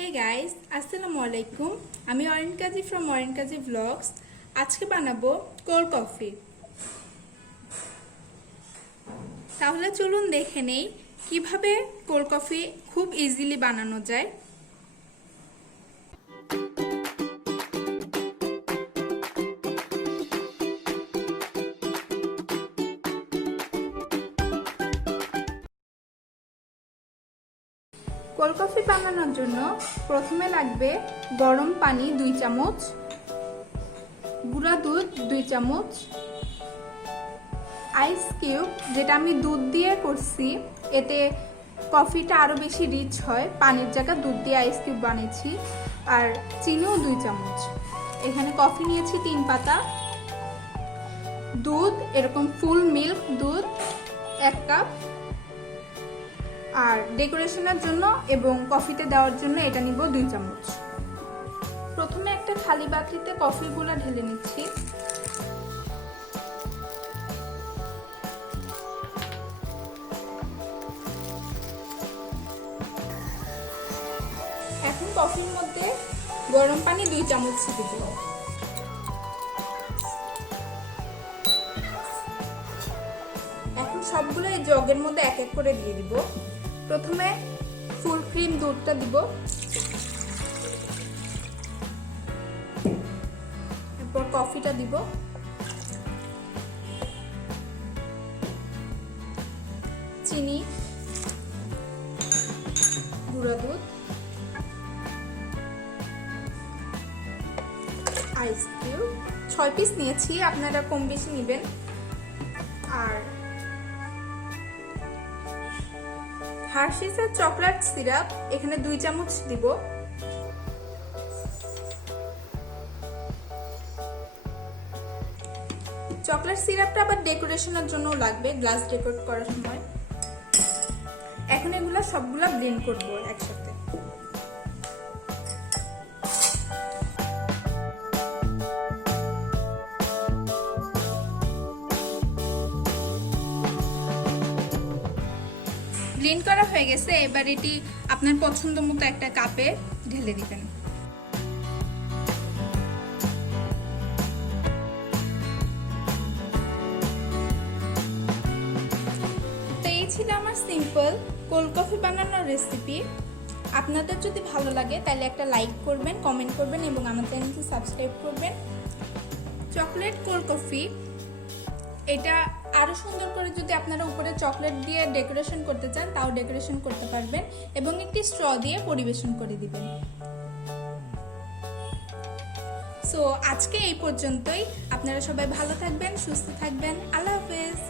Hey guys, Assalamualaikum. আমি Orin Kazi from Orin Kazi Vlogs. আজকে বানাবো কোল্ড কফি। তাহলে চলুন দেখে নেই কিভাবে কোল্ড কফি খুব ইজিলি বানানো যায়। কোল্ড কফি বানানোর জন্য প্রথমে লাগবে গরম পানি 2 চামচ, গুঁড়া দুধ 2 চামচ, আইস কিউব যেটা আমি দুধ দিয়ে করছি, এতে কফিটা আরো বেশি রিচ হয়। পানির জায়গায় দুধ দিয়ে আইস কিউব বানিয়েছি। আর চিনিও 2 চামচ। এখানে কফি নিয়েছি 3 পাতা, দুধ এরকম ফুল মিল্ক দুধ 1 কাপ, আর ডেকোরেশনের জন্য এবং কফিতে দেওয়ার জন্য এটা নিব 2 চামচ। প্রথমে একটা খালি বাটিতে কফিগুলো ঢেলে নিচ্ছি। এখন কফির মধ্যে গরম পানি 2 চামচ দিব। এখন সবগুলো এই জগের মধ্যে এক এক করে দিয়ে দিব। প্রথমে ফুল ক্রিম দুধটা দিব, এরপর কফিটা দিব, চিনি, গুঁড়া দুধ, আইস কিউব 6 পিস নিয়েছি, আপনারা কম বেশি নেবেন। আর হার্শিসের চকলেট সিরাপ এখানে 2 চামচ দিব। চকলেট সিরাপটা আবার ডেকোরেশনের জন্য লাগবে, গ্লাস ডেকোরেট করার সময়। এখন এগুলা সবগুলা ব্লেন্ড করব একসাথে। ব্লেন্ড করা হয়ে গেছে, এবার এটি আপনার পছন্দ মতো একটা কাপে ঢেলে দিবেন। তো এই ছিল আমার সিম্পল কোল্ড কফি বানানোর রেসিপি। আপনাদের যদি ভালো লাগে তাহলে একটা লাইক করবেন, কমেন্ট করবেন এবং আমার চ্যানেলটি সাবস্ক্রাইব করবেন। চকলেট কোল্ড কফি এটা আরো সুন্দর করে যদি আপনারা উপরে চকলেট দিয়ে ডেকোরেশন করতে চান তাও ডেকোরেশন করতে পারবেন এবং একটি স্ট্র দিয়ে পরিবেশন করে দিবেন। সো আজকে এই পর্যন্তই। আপনারা সবাই ভালো থাকবেন, সুস্থ থাকবেন। আল্লাহ হাফেজ।